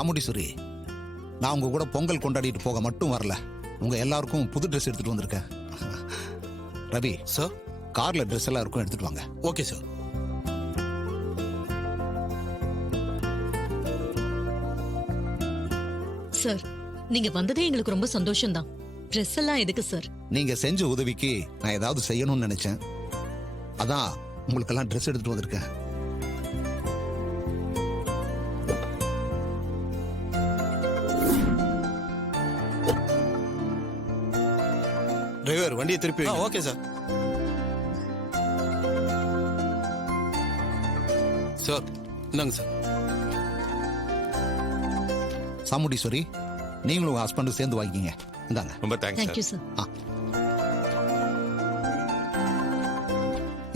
சாமுண்டீஸ்வரி, நான் உங்க கூட பொங்கல் கொண்டாடிட்டு போக மட்டும் வரல, உங்க எல்லாருக்கும் புது ட்ரெஸ் எடுத்துட்டு வந்திருக்கேன். ரவி சார், கார்ல ட்ரெஸ் எல்லாம் இருக்கும், எடுத்துட்டு வாங்க. Okay sir. சார், நீங்க வந்ததே எங்களுக்கு ரொம்ப சந்தோஷம் தான். ட்ரெஸ் எல்லாம் எதுக்கு சார்? நீங்க செஞ்ச உதவிக்கு நான் ஏதாவது செய்யணும்னு நினைச்சேன், அதான் உங்களுக்கெல்லாம் ட்ரெஸ் எடுத்துட்டு வந்திருக்கேன். டிரைவர் வண்டியை திருப்பி ஓகே சார். சார் இந்தாங்க சார். சாமுண்டீஸ்வரி, நீங்களும் உங்க ஹஸ்பண்டும் சேர்ந்து வாங்கிக்கிங்க. இந்தாங்க. ரொம்ப தேங்க்ஸ் தேங்க்யூ சார்.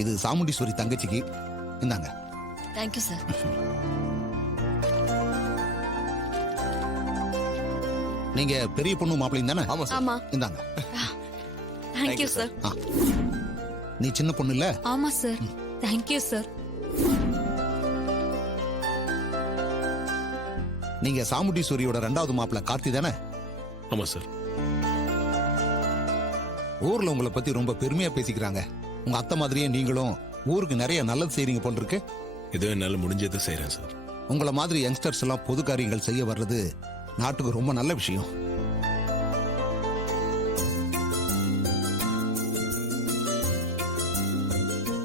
இது சாமுண்டீஸ்வரி தங்கச்சிக்கு. இந்தாங்க. Thank you sir. நீங்க பெரிய பொண்ணு மாப்பிள்ளையும் தானே? ஆமா சார். ஆமா. இந்தாங்க. Thank you sir. நீ சின்ன பொண்ணு இல்ல? ஆமா சார். Thank you sir. நீங்க சாமுண்டீஸ்வரியோட 2வது மாப்பிள்ளை கார்த்தி தானே? ஆமா சார். ஊர்ல உங்களை பத்தி ரொம்ப பெருமையா பேசிக்கிறாங்க. உங்க அத்தை மாதிரியே நீங்களும் ஊருக்கு நிறைய நல்லது செய்றீங்க போல இருக்கு. ஏதோ என்னால முடிஞ்சதை செய்யறேன் சார். உங்களை மாதிரி யங்ஸ்டர்ஸ் எல்லாம் பொது காரியங்கள் செய்ய வர்றது நாட்டுக்கு ரொம்ப நல்ல விஷயம்.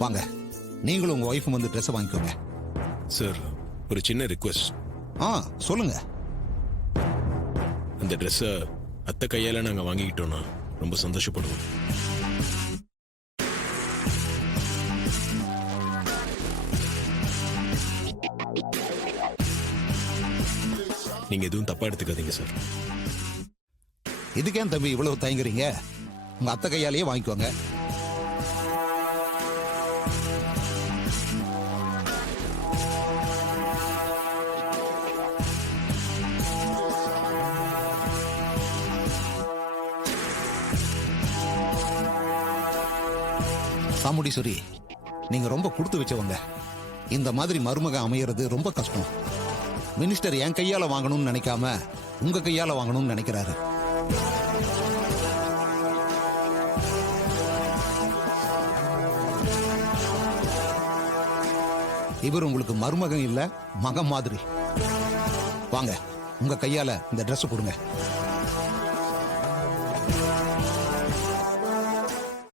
வாங்க, நீங்களும் உங்க ஒய்ஃபும் வந்து ட்ரெஸ் வாங்கிக்கோங்க. சார், ஒரு சின்ன ரிக்வெஸ்ட். சொல்லுங்க. அந்த ட்ரெஸ்ஸை அத்தை கையால நாங்க வாங்கிக்கிட்டோம்னா ரொம்ப சந்தோஷப்படுவோம். நீங்க எதுவும் தப்பா எடுத்துக்காதீங்க சார். இதுக்கேன் தம்பி இவ்வளவு தயங்குறீங்க? உங்க அத்தை கையாலேயே வாங்கிக்கோங்க. சாமுண்டீஸ்வரி, நீங்க ரொம்ப கொடுத்து வச்சவங்க. இந்த மாதிரி மருமக அமையறது ரொம்ப கஷ்டம். மினிஸ்டர் என் கையால வாங்கணும்னு நினைக்காம உங்க கையால வாங்கணும்னு நினைக்கிறாரு. இவர் உங்களுக்கு மருமகன் இல்ல, மகன் மாதிரி. வாங்க, உங்க கையால இந்த Dress கொடுங்க.